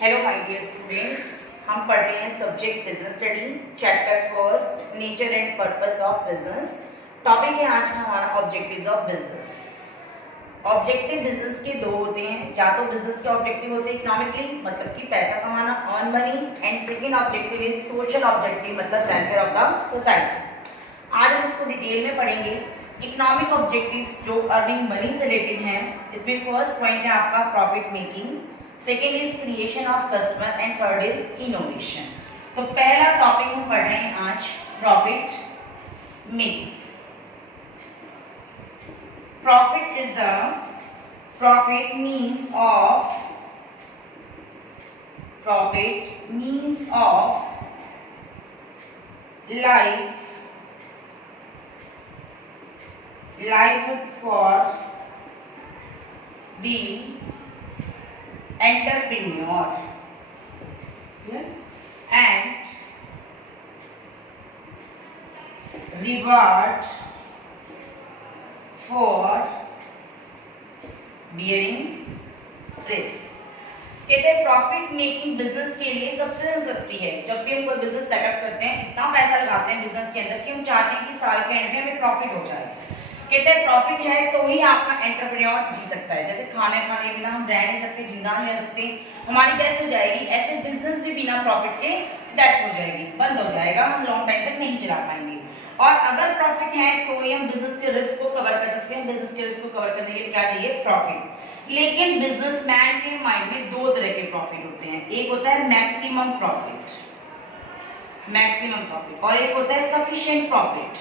Hello my dear students, हम पढ़ रहे हैं subject business study, chapter first nature and purpose of business. Topic है आज का हमारा objectives of business. Objective business के दो होते हैं, या तो बिजनेस के ऑब्जेक्टिव होते हैं इकोनॉमिकली मतलब कि पैसा कमाना, earn money, and second objective is social objective मतलब वेलफेयर ऑफ द सोसाइटी। आज हम इसको डिटेल में पढ़ेंगे। इकोनॉमिक ऑब्जेक्टिव्स जो अर्निंग मनी से रिलेटेड हैं, इसमें फर्स्ट पॉइंट है आपका profit making, second is creation of customer and third is innovation. तो पहला टॉपिक हम पढ़ रहे हैं आज profit making. Profit is the profit means of livelihood for the entrepreneur and reward for bearing risk। कहते हैं प्रॉफिट मेकिंग बिजनेस के लिए सबसे सस्ती है। जब भी हम कोई बिजनेस सेटअप करते हैं, इतना पैसा लगाते हैं बिजनेस के अंदर कि हम चाहते हैं कि साल के एंड में हमें प्रॉफिट हो जाए। कहते हैं प्रॉफिट है तो ही आपका एंटरप्रेन्योर जी सकता है। जैसे खाने खाने बिना हम रह नहीं सकते, जिंदा नहीं रह सकते, हमारी डेथ हो जाएगी, ऐसे बिजनेस भी बिना प्रॉफिट के डेथ हो जाएगी, बंद हो जाएगा, हम लॉन्ग टाइम तक नहीं चला पाएंगे। और अगर प्रॉफिट है तो ही हम बिजनेस के रिस्क को कवर कर सकते हैं। बिजनेस के रिस्क को कवर करने के लिए क्या चाहिए? प्रॉफिट। लेकिन बिजनेसमैन के माइंड में दो तरह के प्रॉफिट होते हैं, एक होता है मैक्सिमम प्रॉफिट और एक होता है सफिशिएंट प्रॉफिट।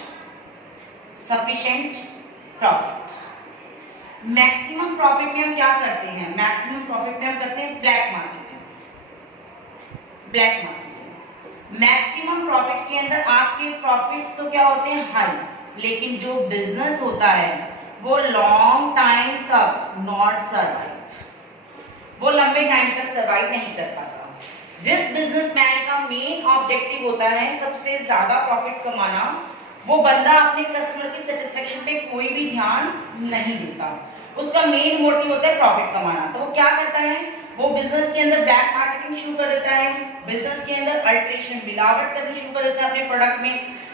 मैक्सिमम प्रॉफिट में हम क्या करते हैं? मैक्सिमम प्रॉफिट में हम करते हैं ब्लैक मार्केटिंग। मैक्सिमम प्रॉफिट के अंदर आपके प्रॉफिट्स तो क्या होते हैं? हाई, लेकिन जो बिजनेस होता है वो लॉन्ग टाइम तक नॉट सर्वाइव, वो लंबे टाइम तक सर्वाइव नहीं कर पाता। जिस बिजनेसमैन का मेन ऑब्जेक्टिव होता है सबसे ज्यादा प्रॉफिट कमाना, वो बंदा अपने कस्टमर की सेटिस्फेक्शन पे कोई भी ध्यान नहीं देता। उसका मेन मोटिव होता है प्रॉफिट कमाना। तो वो क्या करता है? वो बिजनेस के अंदर ब्लैक मार्केटिंग शुरू कर देता है, बिजनेस के अंदर अल्ट्रेशन, मिलावट करनी शुरू कर देता है अपने प्रोडक्ट में,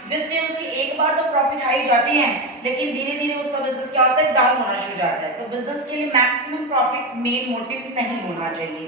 जिससे उसकी एक बार तो प्रॉफिट हाई जाती है, लेकिन धीरे धीरे उसका बिजनेस क्या होता है? डाउन होना शुरू जाता है। तो बिजनेस के लिए मैक्सिमम प्रॉफिट मेन मोटिव नहीं होना चाहिए।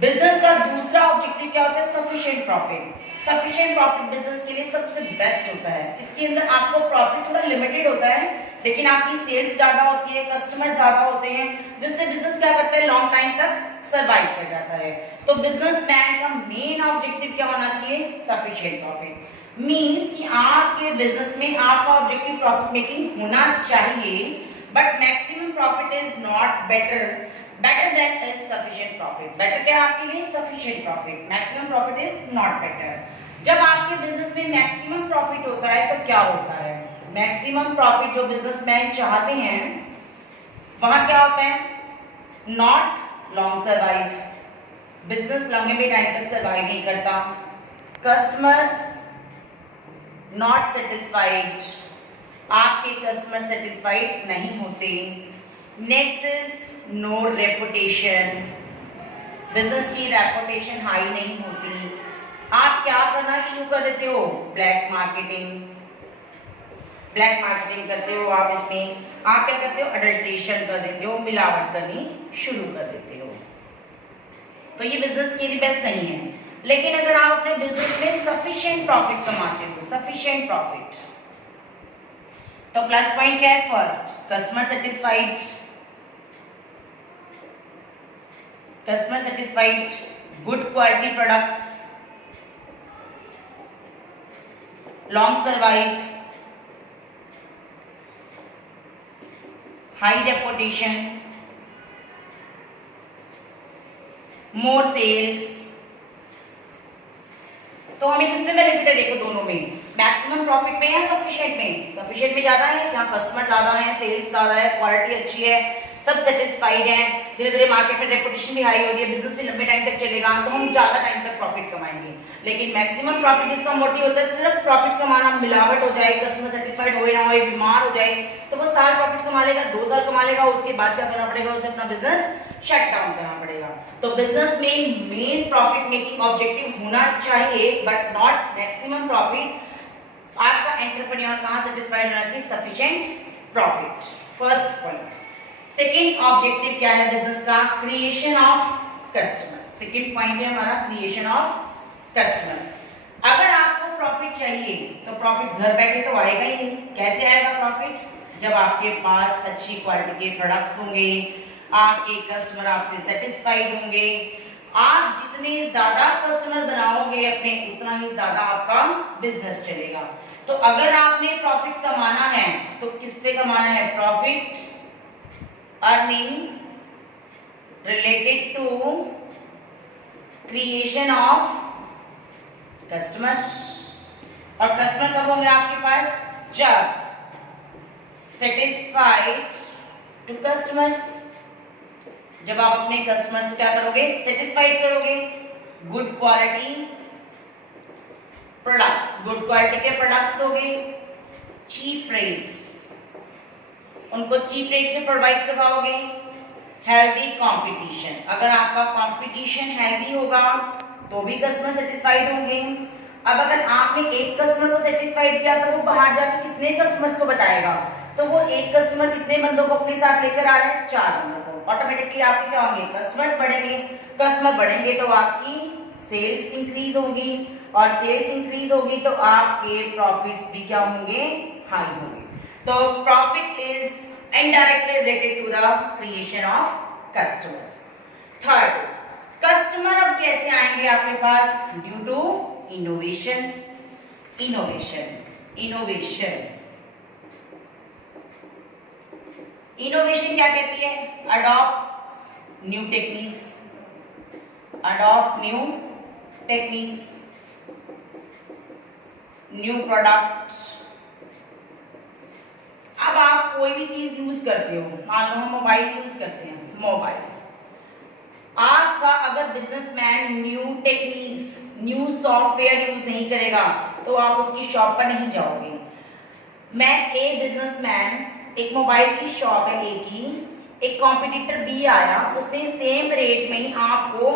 बिजनेस का दूसरा ऑब्जेक्टिव क्या होता है? सफिशिएंट प्रॉफिट बिजनेस के लिए सबसे बेस्ट होता है। इसके अंदर आपको प्रॉफिट थोड़ा लिमिटेड होता है, लेकिन आपकी सेल्स ज्यादा होती है, कस्टमर ज्यादा होते हैं, जिससे बिजनेस क्या करता है? लॉन्ग टाइम तक सर्वाइव कर जाता है। तो बिजनेसमैन का मेन ऑब्जेक्टिव क्या होना चाहिए? Sufficient profit. मींस कि आपके बिजनेस में आपका ऑब्जेक्टिव प्रॉफिट मेकिंग होना चाहिए, but maximum profit is not better than is sufficient profit. Better क्या आपके लिए? Sufficient profit. Maximum profit is not better. जब आपके बिजनेस में मैक्सिमम प्रॉफिट होता है तो क्या होता है? मैक्सिमम प्रॉफिट जो बिजनेसमैन चाहते हैं वहां क्या होता है? नॉट लॉन्ग सर्वाइव, बिजनेस लंबे टाइम तक सर्वाइव नहीं करता, कस्टमर्स नॉट सेटिस्फाइड, आपके कस्टमर सेटिस्फाइड नहीं होते। Next is no reputation, business की रेपुटेशन हाई नहीं होती। आप क्या करना शुरू कर देते हो? ब्लैक मार्केटिंग करते हो। आप इसमें आप क्या करते हो? अडल्ट्रेशन कर देते हो, मिलावट करनी शुरू कर देते हो। तो ये बिजनेस के लिए बेस्ट नहीं है। लेकिन अगर आप अपने बिजनेस में सफिशिएंट प्रॉफिट कमाते हो, सफिशिएंट प्रॉफिट, तो प्लस पॉइंट क्या है? First, customer satisfied, good quality products, long survive, high reputation, more sales. तो हमें किसमें बेनिफिट है? देखो दोनों में, मैक्सिमम प्रॉफिट में या सफिशिएंट में? सफिशिएंट में ज्यादा है, यहाँ कस्टमर ज्यादा है, सेल्स ज्यादा है, क्वालिटी अच्छी है, सब सेटिस्फाइड है, धीरे धीरे मार्केट में रेपुटेशन भी हाई हो रही है, बिजनेस भी लंबे टाइम तक चलेगा, तो हम ज्यादा टाइम तक प्रॉफिट कमाएंगे। लेकिन मैक्सिमम प्रॉफिट इसका मोटिव होता है सिर्फ प्रॉफिट कमाना, मिलावट हो जाए, कस्टमर सेटिस्फाइड हो ना हो, बीमार हो जाए, तो वो साल प्रॉफिट कमा लेगा, 2 साल कमा लेगा, उसके बाद क्या करना पड़ेगा? उसे अपना बिजनेस शट डाउन करना पड़ेगा। तो बिजनेस में मेन प्रॉफिट मेकिंग ऑब्जेक्टिव होना चाहिए, बट नॉट मैक्सिमम प्रॉफिट। आपका एंटरप्रेन्योर कहां सेटिस्फाइड होना चाहिए? Sufficient profit, first point. Second objective क्या है बिजनेस का? Creation of customer. Second point है हमारा क्रिएशन ऑफ कस्टमर। अगर आपको प्रॉफिट चाहिए तो प्रॉफिट घर बैठे तो आएगा ही नहीं। कैसे आएगा प्रॉफिट? जब आपके पास अच्छी क्वालिटी के प्रोडक्ट्स होंगे, आपके कस्टमर आपसे सेटिस्फाइड होंगे। आप जितने ज्यादा कस्टमर बनाओगे अपने, उतना ही ज्यादा आपका बिजनेस चलेगा। तो अगर आपने प्रॉफिट कमाना है तो किससे कमाना है? Profit earning related to creation of customers. और कस्टमर कब होंगे आपके पास? जब सेटिस्फाइड टू कस्टमर्स, जब आप अपने कस्टमर्स को क्या करोगे? सेटिस्फाइड करोगे। Good quality products, good quality के प्रोडक्ट्स दोगे, चीप रेट्स, उनको चीप रेट्स में प्रोवाइड करवाओगे। हेल्दी कंपटीशन, अगर आपका कंपटीशन हेल्दी होगा तो भी कस्टमर सेटिस्फाइड होंगे। अब अगर आपने एक कस्टमर को सेटिस्फाइड किया तो वो बाहर जाकर कितने कस्टमर्स को बताएगा? तो वो एक कस्टमर कितने बंदों को अपने साथ लेकर आ रहा है? 4 बंदों को। ऑटोमेटिकली आपके क्या होंगे? कस्टमर्स बढ़ेंगे। कस्टमर बढ़ेंगे तो आपकी सेल्स इंक्रीज होगी, और सेल्स इंक्रीज होगी तो आपके प्रॉफिट्स भी क्या होंगे? हाई होंगे। तो profit is indirectly related to the creation of customers. Third, customer अब कैसे आएंगे आपके पास? Due to innovation. Innovation innovation क्या कहती है? Adopt new techniques, adopt new techniques, new products. अब आप कोई भी चीज यूज करते हो, मान लो हम मोबाइल यूज करते हैं, मोबाइल। आपका अगर businessman new techniques, new software use नहीं करेगा तो आप उसकी शॉप पर नहीं जाओगे। मैं एक बिजनेसमैन, एक मोबाइल की शॉप है ए की, एक कॉम्पिटिटर बी आया, उसने सेम रेट में ही आपको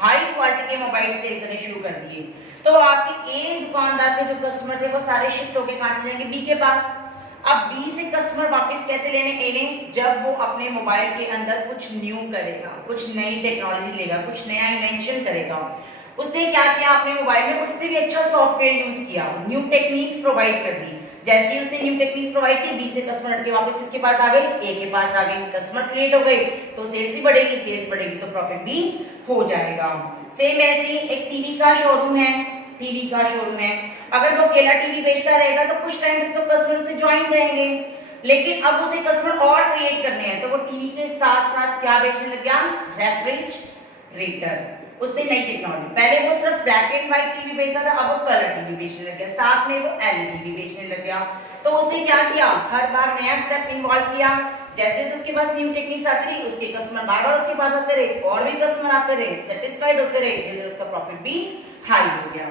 हाई क्वालिटी के मोबाइल सेल करने शुरू कर दिए। तो आपके ए दुकानदार के जो कस्टमर थे वो सारे शिफ्ट होकर कहां चले जाएंगे? बी के पास। अब बी से कस्टमर वापस कैसे लेने? ए ने, जब वो अपने मोबाइल के अंदर कुछ न्यू करेगा, कुछ नई टेक्नोलॉजी लेगा, कुछ नया इन्वेंशन करेगा। उसने क्या किया अपने मोबाइल में? उससे भी अच्छा सॉफ्टवेयर यूज किया, न्यू टेक्निक्स प्रोवाइड कर दी। जैसे ही उसने न्यू टेक्निक्स प्रोवाइड की, बी से कस्टमर हट के वापस किसके पास आ गए? ए के पास आ गए। कस्टमर क्रिएट हो गए तो सेल्स ही बढ़ेगी, सेल्स बढ़ेगी तो प्रॉफिट भी हो जाएगा। सेम ऐसे ही एक टीवी का शोरूम है, टीवी का शोरूम है, अगर वो अकेला टीवी बेचता रहेगा तो कुछ टाइम तक तो कस्टमर से ज्वाइन रहेंगे, लेकिन अब उसे कस्टमर और क्रिएट करने हैं तो वो टीवी के साथ साथ क्या बेचने लग गया? रेफ्रिजरेटर। उसने नई टेक्नोलॉजी, पहले वो सिर्फ ब्लैक एंड व्हाइट टीवी बेचता था, अब वो कलर टीवी बेचने लग गया, साथ में वो एलईडी भी बेचने लग गया। तो उसने क्या किया? हर बार नया स्टेप इन्वॉल्व किया। जैसे जैसे उसके पास न्यू टेक्निक्स आती रही, उसके कस्टमर बार बार उसके पास आते रहे, और भी कस्टमर आते रहे, सेटिस्फाइड होते रहे, धीरे-धीरे उसका प्रॉफिट भी हाई हो गया।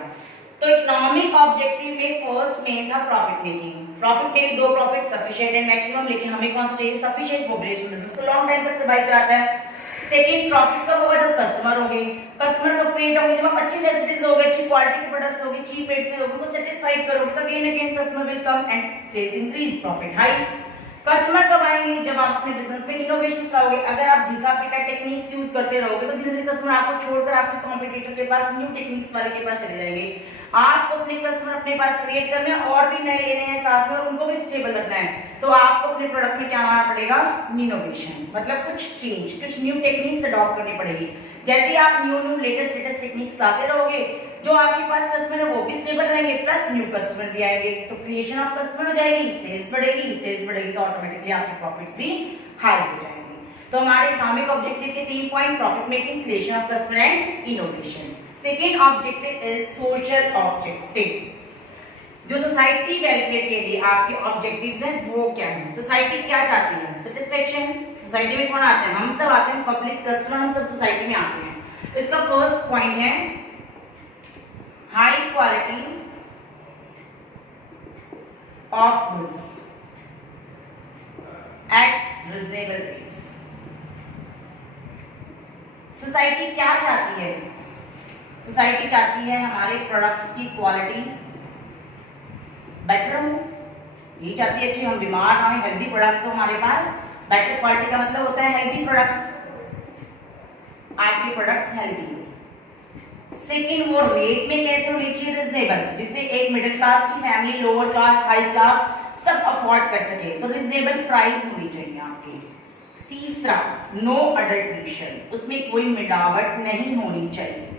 तो इकोनॉमिक ऑब्जेक्टिव में फर्स्ट मेन था प्रॉफिट मेकिंग। प्रॉफिट में दो प्रॉफिट, सफिशिएंट एंड मैक्सिमम, लेकिन हमें कौन सा चाहिए? सफिशिएंट। वो बिजनेस को लॉन्ग टाइम तक सर्वाइव कराता है। सेकंड, प्रॉफिट कब होगा? जब कस्टमर होंगे। कस्टमर कब क्रिएट होंगे? जब आप अच्छी फैसिलिटीज दोगे, अच्छी क्वालिटी के प्रोडक्ट्स दोगे, चीप रेट्स में दोगे, उनको सेटिस्फाइड करोगे, तो again again customer will come and sales increase, profit high. Customer कब आएंगे? जब आप अपने बिजनेस में इनोवेशन लाओगे। अगर आप घिसा पिटा टेक्निक्स यूज करते रहोगे तो धीरे धीरे कस्टमर आपको छोड़कर आपके कॉम्पिटिटर के पास, न्यू टेक्निक्स वाले के पास चले जाएंगे। आपको अपने कस्टमर अपने पास क्रिएट करने हैं और भी नए लेने हैं साथ में, और उनको भी स्टेबल रखना है, तो आपको अपने प्रोडक्ट में क्या लाना पड़ेगा? इनोवेशन, मतलब कुछ चेंज, कुछ न्यू टेक्निक्स अडॉप्ट करनी पड़ेगी। जैसे आप न्यू लेटेस्ट टेक्निक्स लाते रहोगे, जो आपके पास कस्टमर है वो भी स्टेबल रहेंगे, प्लस न्यू कस्टमर भी आएंगे, तो क्रिएशन ऑफ कस्टमर हो जाएगी, सेल्स बढ़ेगी तो ऑटोमेटिकली आपके प्रॉफिट्स भी हाई हो जाएंगे। तो हमारे इकोनॉमिक ऑब्जेक्टिव के 3 point: profit making, creation of customer and innovation. Second objective is social objective. जो सोसाइटी वेलफेयर के लिए आपके ऑब्जेक्टिव्स हैं वो क्या है? सोसाइटी क्या चाहती है? सेटिस्फेक्शन। सोसाइटी में कौन आते हैं? हम सब आते हैं, पब्लिक, कस्टमर, हम सब सोसाइटी में आते हैं। इसका फर्स्ट पॉइंट है high quality of goods at reasonable rates. Society क्या चाहती है? सोसाइटी चाहती है हमारे प्रोडक्ट्स की क्वालिटी बेटर हो, ये चाहती है अच्छी, हम बीमार ना हो, हेल्दी प्रोडक्ट्स हो हमारे पास। बेटर क्वालिटी का मतलब होता है हेल्दी प्रोडक्ट्स, आपके प्रोडक्ट्स हेल्दी हो। सेकेंड, वो रेट में कैसे होनी चाहिए? रिजनेबल, जिसे एक मिडिल क्लास की family, lower class, high class सब अफोर्ड कर सके, तो रिजनेबल प्राइस होनी चाहिए आपकी। तीसरा, नो अडल्ट्रेशन, उसमें कोई मिलावट नहीं होनी चाहिए।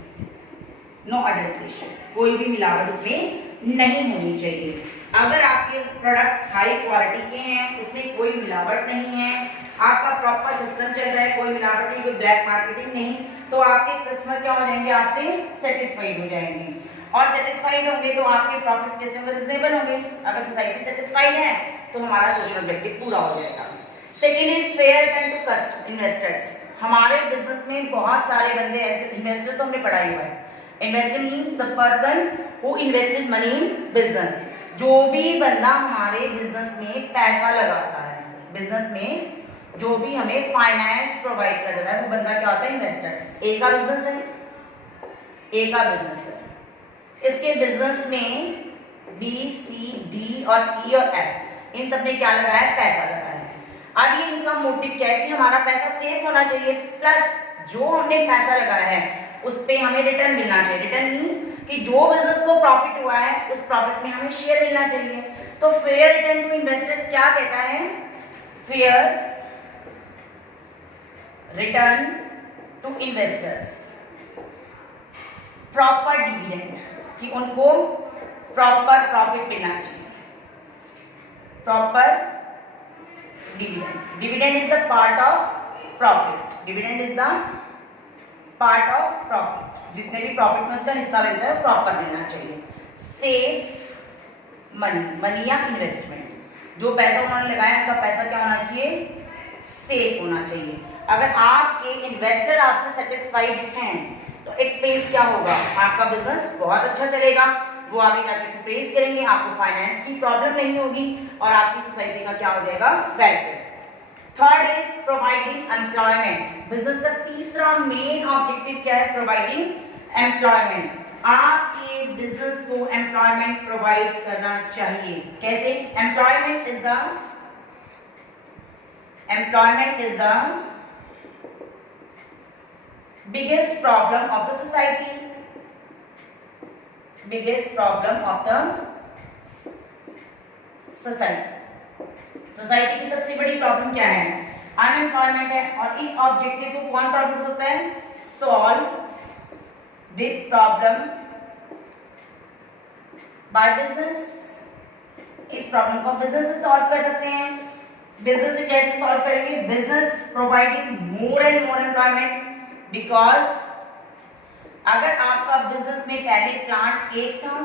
नो अडल्ट्रेशन, कोई भी मिलावट उसमें नहीं होनी चाहिए। अगर आपके प्रोडक्ट्स हाई क्वालिटी के हैं, उसमें कोई मिलावट नहीं है, आपका प्रॉपर सिस्टम चल रहा है, कोई मिलावट नहीं, कोई ब्लैक मार्केटिंग नहीं, तो आपके कस्टमर क्या हो जाएंगे? आपसे सेटिस्फाइड हो जाएंगे, और सेटिस्फाइड होंगे तो आपके प्रॉफिट्स कैसे होंगे? रिजनेबल होंगे। अगर सोसाइटी सेटिस्फाइड है तो हमारा सोशल ऑब्जेक्टिव पूरा हो जाएगा। Second is fair turn to कस्ट इन्वेस्टर्स। हमारे बिजनेस में बहुत सारे बंदे ऐसे, इन्वेस्टर तो हमने पढ़ा ही हुआ है, investor means the person who invested money in business. जो भी बंदा हमारे बिजनेस में पैसा लगाता है, बिजनेस में जो भी हमें फाइनेंस प्रोवाइड कर देता है, वो बंदा क्या होता है? इन्वेस्टर्स। ए का बिजनेस है, ए का बिजनेस है, इसके बिजनेस में बी, सी, डी और ई और एफ, इन सब ने क्या लगाया है? पैसा लगाया है। अब ये इनका मोटिव क्या है? कि हमारा पैसा सेफ होना चाहिए, प्लस जो हमने पैसा लगाया है उस पे हमें रिटर्न मिलना चाहिए। रिटर्न मीन्स कि जो बिजनेस को प्रॉफिट हुआ है उस प्रॉफिट में हमें शेयर मिलना चाहिए। तो फेयर रिटर्न टू इन्वेस्टर्स क्या कहता है? Fair return to investors, proper dividend, कि उनको प्रॉपर प्रॉफिट मिलना चाहिए, proper dividend. Dividend is the part of profit, dividend is the part of profit, जितने भी प्रॉफिट में उसका हिस्सा मिलता है प्रॉपर देना चाहिए। सेफ मनी, मनी या इन्वेस्टमेंट, जो पैसा उन्होंने लगाया उनका पैसा क्या होना चाहिए? सेफ होना चाहिए। अगर आपके इन्वेस्टर आपसे सेटिस्फाइड हैं तो एक पेज क्या होगा? आपका बिजनेस बहुत अच्छा चलेगा, वो आगे जाके प्रेज करेंगे, आपको फाइनेंस की प्रॉब्लम नहीं होगी और आपकी सोसाइटी का क्या हो जाएगा? Welfare. Third is providing employment. Business का तीसरा मेन ऑब्जेक्टिव क्या है? Providing employment. आपके बिजनेस को एम्प्लॉयमेंट प्रोवाइड करना चाहिए। कैसे? Employment is the biggest problem of the society, biggest problem of the society। Society की सबसे बड़ी प्रॉब्लम क्या है? अनएम्प्लॉयमेंट है, और इस ऑब्जेक्टिव को कौन प्रॉब्लम कर सकता है? Solve this problem by business. इस प्रॉब्लम को बिजनेस से सॉल्व कर सकते हैं। बिजनेस से कैसे सॉल्व करेंगे? Business providing more and more employment, because अगर आपका बिजनेस में पहले प्लांट एक था,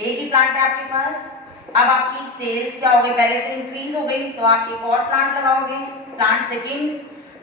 एक ही प्लांट है आपके पास, अब आपकी सेल्स क्या हो गई? पहले से इंक्रीज हो गई तो आप एक और प्लांट लगाओगे, प्लांट सेकेंड।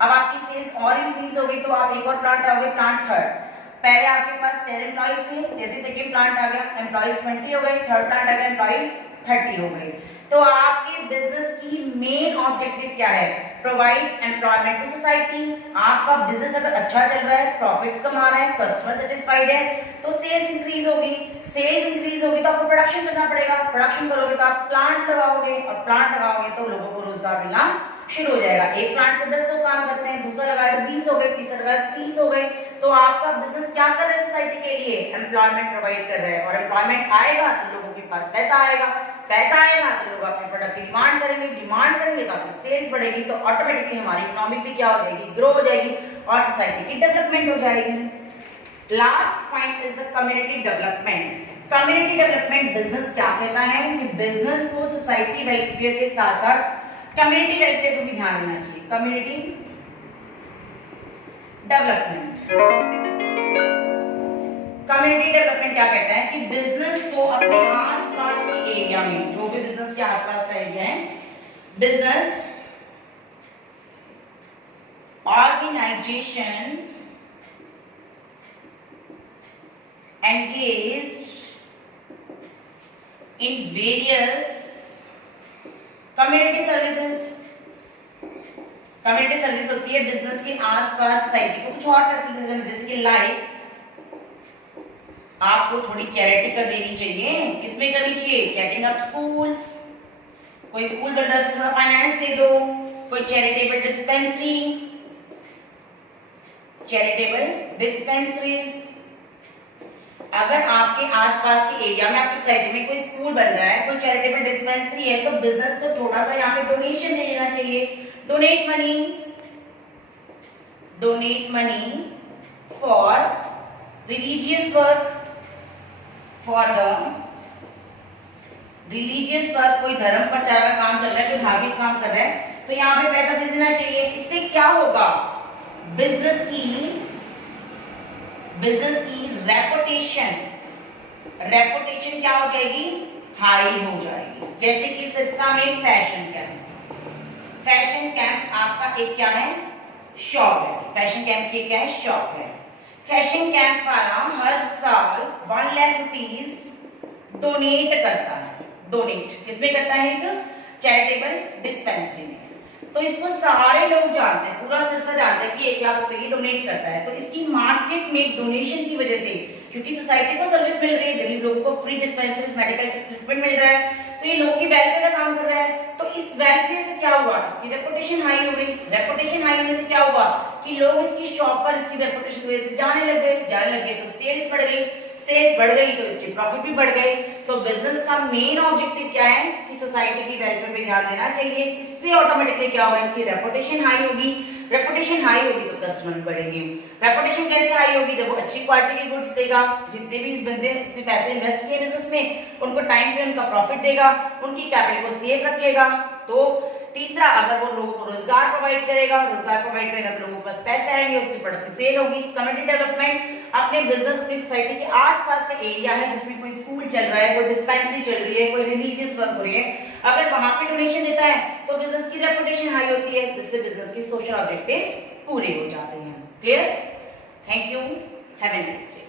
अब आपकी सेल्स और इंक्रीज हो गई तो आप एक और प्लांट लगाओगे, प्लांट थर्ड। पहले आपके पास 10 एम्प्लॉइज थे, जैसे सेकेंड प्लांट आ गया एम्प्लॉइज 20 हो गए, थर्ड प्लांट आ गया एम्प्लॉइज 30 हो गए। तो आपके बिजनेस की मेन ऑब्जेक्टिव क्या है? Provide employment to society. आपका बिजनेस अगर अच्छा चल रहा है, प्रॉफिट्स कमा रहा है, कस्टमर सेटिस्फाइड है, तो सेल्स इंक्रीज होगी। सेल्स इंक्रीज होगी तो आपको प्रोडक्शन करना पड़ेगा, प्रोडक्शन करोगे तो आप प्लांट लगाओगे, और प्लांट लगाओगे तो लोगों को रोजगार मिलना शुरू हो जाएगा। एक प्लांट पे 10 लोग काम करते हैं, दूसरा लगाए तो 20 हो गए, तीसरा लगाए तो 30 हो गए। तो आपका बिजनेस क्या कर रहा है? सोसाइटी के लिए एम्प्लॉयमेंट प्रोवाइड कर रहा है, और एम्प्लॉयमेंट आएगा तो लोगों के पास पैसा आएगा, पैसा आएगा तो लोग अपने प्रोडक्ट की डिमांड करेंगे, डिमांड करेंगे तो आपकी सेल्स बढ़ेगी, तो ऑटोमेटिकली हमारी इकोनॉमी भी क्या हो जाएगी? ग्रो हो जाएगी, और सोसाइटी की डेवलपमेंट हो जाएगी। Last point is the community development. Community development business क्या कहता है? कि बिजनेस को सोसाइटी वेलफेयर के साथ साथ कम्युनिटी वेलफेयर को भी ध्यान देना चाहिए। कम्युनिटी डेवलपमेंट, कम्युनिटी डेवलपमेंट क्या कहता है? कि बिजनेस को अपने आसपास के एरिया में, जो भी बिजनेस के आसपास का एरिया है, business organisation engaged in various community services, community development, community development क्या कहता है? कि बिजनेस को अपने आसपास के एरिया में, जो भी बिजनेस के आसपास का एरिया है, business organisation engaged in various community services, community services. Community service होती है बिजनेस के आसपास सोसाइटी को कुछ और फैसिलिटीज, जैसे कि लाइक आपको थोड़ी चैरिटी कर देनी चाहिए। किसमें करनी चाहिए? सेटिंग अप स्कूल्स, कोई स्कूल बन रहा है थोड़ा फाइनेंस दे दो, कोई चैरिटेबल डिस्पेंसरीज। अगर आपके आसपास के एरिया में, आपकी सोसाइटी में कोई स्कूल बन रहा है, कोई चैरिटेबल डिस्पेंसरी है, तो बिजनेस को थोड़ा सा यहाँ पे डोनेशन दे देना चाहिए। Donate money for religious work, कोई धर्म प्रचार का काम चल रहा है, कोई धार्मिक काम कर रहा है, तो यहाँ पे पैसा दे देना चाहिए। इससे क्या होगा? बिजनेस की रेपुटेशन क्या हो जाएगी? हाई हो जाएगी। जैसे कि सिरसा में फैशन कैंप आपका एक क्या है? शॉप है। फैशन कैंप की क्या है? शॉप है। फैशन कैंप वाला हर साल 1 लाख रुपीज डोनेट करता है। डोनेट किसमें करता है? एक चैरिटेबल डिस्पेंसरी में। तो इसको सारे लोग जानते हैं, पूरा सिलसिला जानता है कि 1 लाख रुपए की डोनेट करता है। तो इसकी मार्केट में डोनेशन की वजह से, क्योंकि सोसाइटी को सर्विस मिल रही है, गरीब लोगों को फ्री डिस्पेंसरीज मेडिकल ट्रीटमेंट मिल रहा है, तो ये लोगों की वेलफेयर का काम कर रहा है। तो इस वेलफेयर से क्या हुआ? इसकी रेपुटेशन हाई हो गई। रेपुटेशन हाई होने से क्या हुआ कि लोग इसकी शॉप पर इसकी रेपुटेशन की वजह से जाने लग गए, तो सेल्स बढ़ गई तो इसके प्रॉफिट भी बढ़ गए। तो बिजनेस का मेन ऑब्जेक्टिव क्या है कि सोसाइटी की वेलफेयर पे ध्यान देना चाहिए। इससे ऑटोमेटिकली क्या होगा? इसकी रेपुटेशन हाई होगी। रेपुटेशन हाई होगी तो कस्टमर बढ़ेंगे। रेपुटेशन कैसे हाई होगी? जब वो अच्छी क्वालिटी के गुड्स देगा, जितने भी बंदे इसमें पैसे इन्वेस्ट किए बिजनेस में, उनको टाइम पे उनका प्रॉफिट देगा, उनकी कैपिटल को सेफ रखेगा। तो तीसरा, अगर वो लोगों को रोजगार प्रोवाइड करेगा तो लोगों के पास पैसे आएंगे, उसकी प्रोडक्ट की सेल होगी। कम्युनिटी डेवलपमेंट, अपने बिजनेस, अपनी सोसाइटी के आसपास का एरिया है जिसमें कोई स्कूल चल रहा है, कोई डिस्पेंसरी चल रही है, कोई रिलीजियस वर्क हो रही है, अगर वहां पे डोनेशन देता है तो बिजनेस की रेपुटेशन हाई होती है, जिससे बिजनेस की सोशल ऑब्जेक्टिव्स पूरे हो जाते हैं। Clear? Thank you, have a nice day.